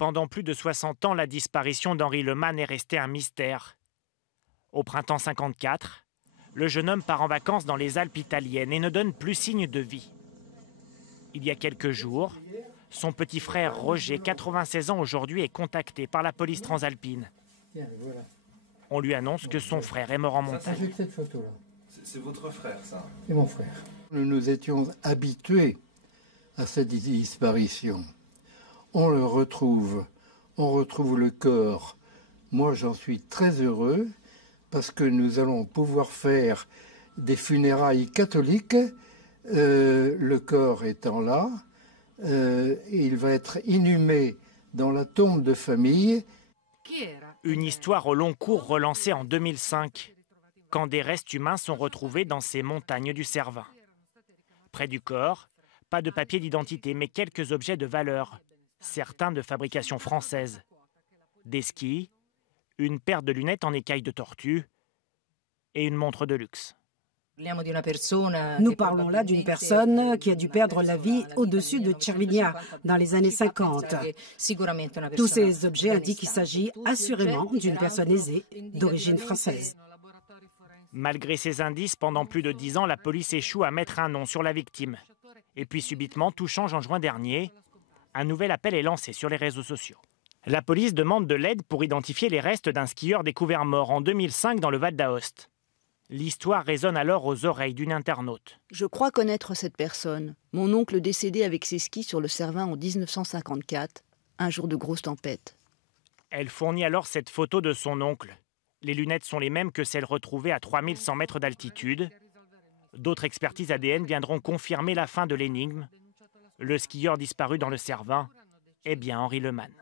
Pendant plus de 60 ans, la disparition d'Henri Lehmann est restée un mystère. Au printemps 54, le jeune homme part en vacances dans les Alpes italiennes et ne donne plus signe de vie. Il y a quelques jours, son petit frère Roger, 96 ans aujourd'hui, est contacté par la police transalpine. On lui annonce que son frère est mort en montagne. C'est votre frère, ça? C'est mon frère. Nous nous étions habitués à cette disparition. On le retrouve, on retrouve le corps. Moi, j'en suis très heureux parce que nous allons pouvoir faire des funérailles catholiques. Le corps étant là, il va être inhumé dans la tombe de famille. Une histoire au long cours relancée en 2005, quand des restes humains sont retrouvés dans ces montagnes du Cervin. Près du corps, pas de papier d'identité, mais quelques objets de valeur, certains de fabrication française. Des skis, une paire de lunettes en écailles de tortue et une montre de luxe. Nous parlons là d'une personne qui a dû perdre la vie au-dessus de Cervinia dans les années 50. Tous ces objets indiquent qu'il s'agit assurément d'une personne aisée d'origine française. Malgré ces indices, pendant plus de 10 ans, la police échoue à mettre un nom sur la victime. Et puis subitement, tout change en juin dernier. Un nouvel appel est lancé sur les réseaux sociaux. La police demande de l'aide pour identifier les restes d'un skieur découvert mort en 2005 dans le Val d'Aoste. L'histoire résonne alors aux oreilles d'une internaute. Je crois connaître cette personne. Mon oncle décédé avec ses skis sur le Cervin en 1954, un jour de grosse tempête. Elle fournit alors cette photo de son oncle. Les lunettes sont les mêmes que celles retrouvées à 3100 mètres d'altitude. D'autres expertises ADN viendront confirmer la fin de l'énigme. Le skieur disparu dans le Cervin est bien Henri Lehmann.